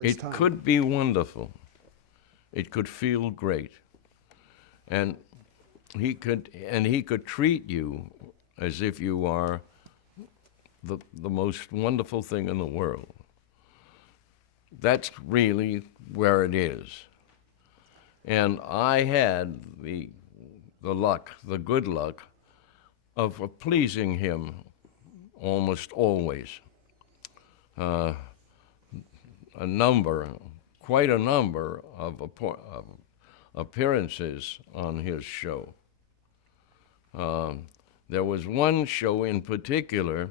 It's It time. could be wonderful. It could feel great. And he could treat you as if you are the most wonderful thing in the world. That's really where it is. And I had the luck, the good luck, of pleasing him almost always. Uh, a number, quite a number of appearances on his show. Um, there was one show in particular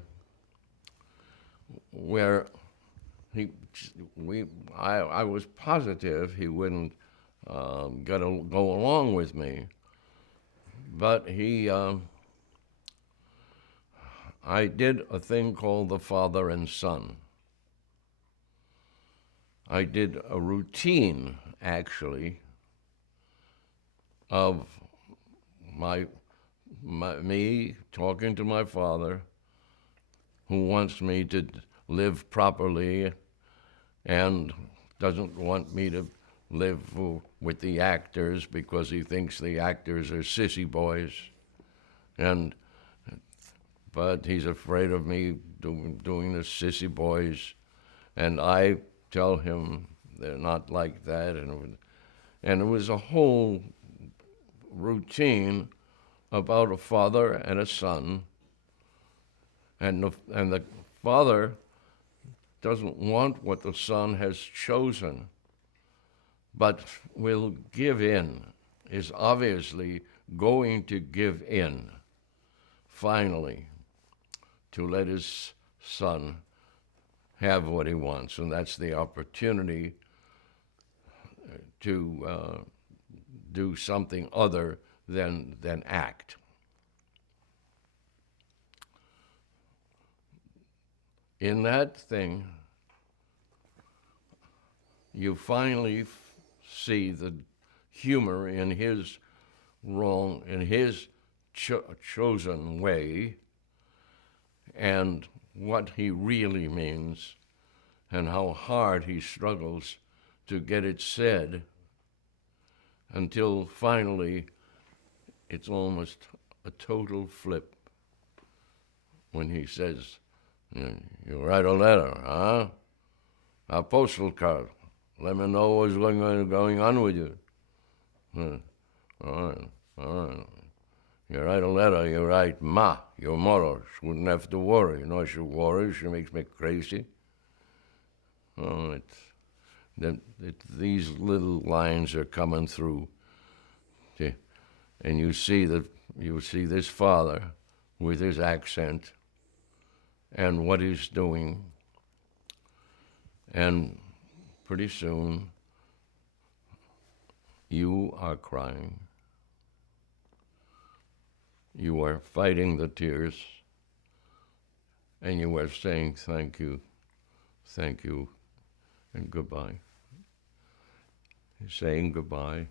where he, we, I was positive he wouldn't go along with me, but I did a thing called the father and son. I did a routine, actually, of my, me talking to my father, who wants me to live properly and doesn't want me to live with the actors because he thinks the actors are sissy boys, and but he's afraid of me doing the sissy boys, and I tell him they're not like that, and it was a whole routine about a father and a son, and the father doesn't want what the son has chosen, but will give in, is obviously going to give in, finally, to let his son have what he wants, and that's the opportunity to do something other than act. In that thing, you finally see the humor in his in his chosen way, and what he really means, and how hard he struggles to get it said, until finally it's almost a total flip when he says, "You write a letter, huh? A postal card. Let me know what's going on with you." All right, all right. You write a letter, you write Ma, your mother. She wouldn't have to worry. She worries, she makes me crazy. Oh, these little lines are coming through. See, and you see this father with his accent and what he's doing, and pretty soon you are crying. You are fighting the tears, and you are saying thank you, and goodbye. You're saying goodbye,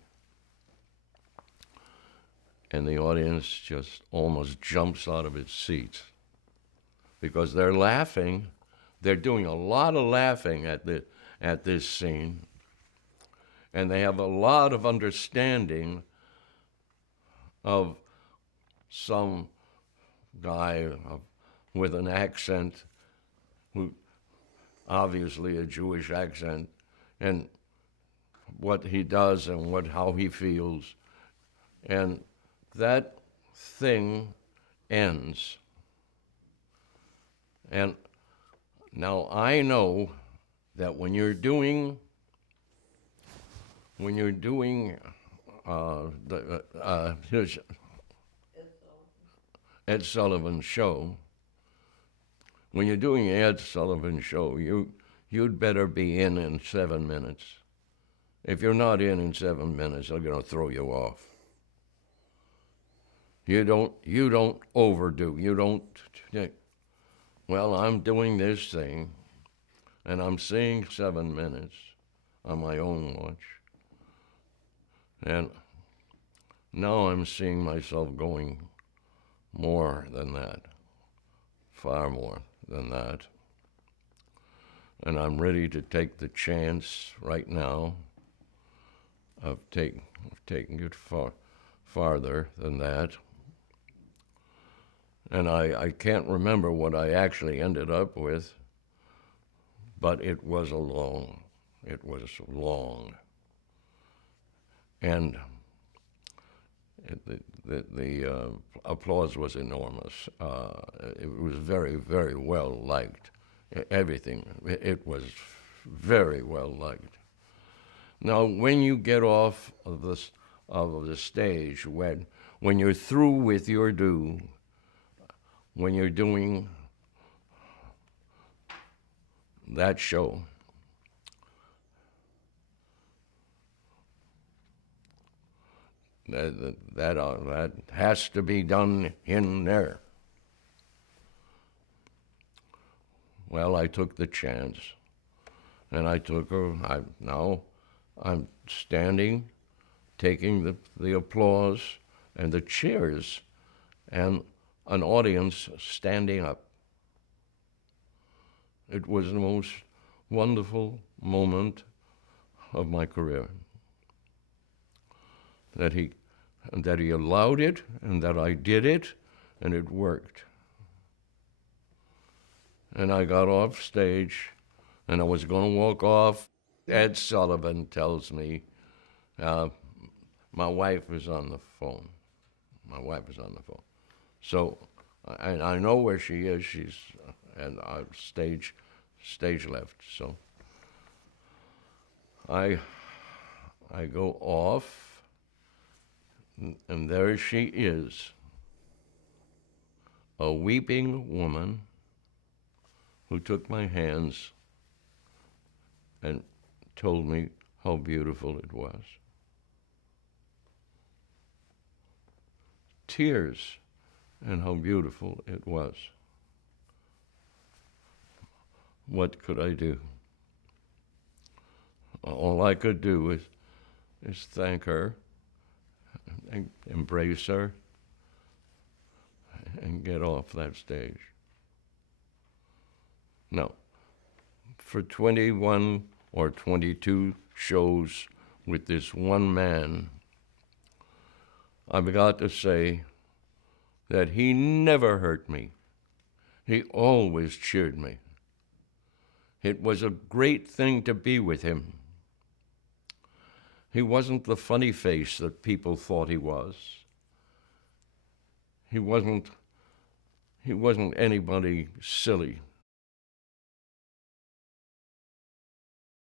and the audience just almost jumps out of its seats because they're laughing. They're doing a lot of laughing at this scene, and they have a lot of understanding of some guy with an accent, who obviously a Jewish accent, and what he does and how he feels, and that thing ends. And now I know that when you're doing his Ed Sullivan show, when you're doing Ed Sullivan show, you'd better be in 7 minutes. If you're not in 7 minutes, they're going to throw you off. You don't overdo. You don't. Well, I'm doing this thing, and I'm seeing 7 minutes on my own watch, and now I'm seeing myself going more than that, far more than that. And I'm ready to take the chance right now of taking it farther than that. And I can't remember what I actually ended up with, but it was long. And the applause was enormous. It was very, very well liked. Everything, it was very well liked. Now, when you get off of the stage, when you're through with your due, when you're doing that show, that has to be done in there. Well, I took the chance, and I took her. Now I'm standing, taking the applause and the cheers, and an audience standing up. It was the most wonderful moment of my career. That he allowed it, and that I did it, and it worked. And I got off stage, and I was going to walk off. Ed Sullivan tells me, my wife is on the phone. So I know where she is. She's and stage left. So I go off, and there she is, a weeping woman who took my hands and told me how beautiful it was. Tears, and how beautiful it was. What could I do? All I could do is thank her, and embrace her, and get off that stage. Now, for 21 or 22 shows with this one man, I've got to say that he never hurt me. He always cheered me. It was a great thing to be with him. He wasn't the funny face that people thought he was. He wasn't anybody silly.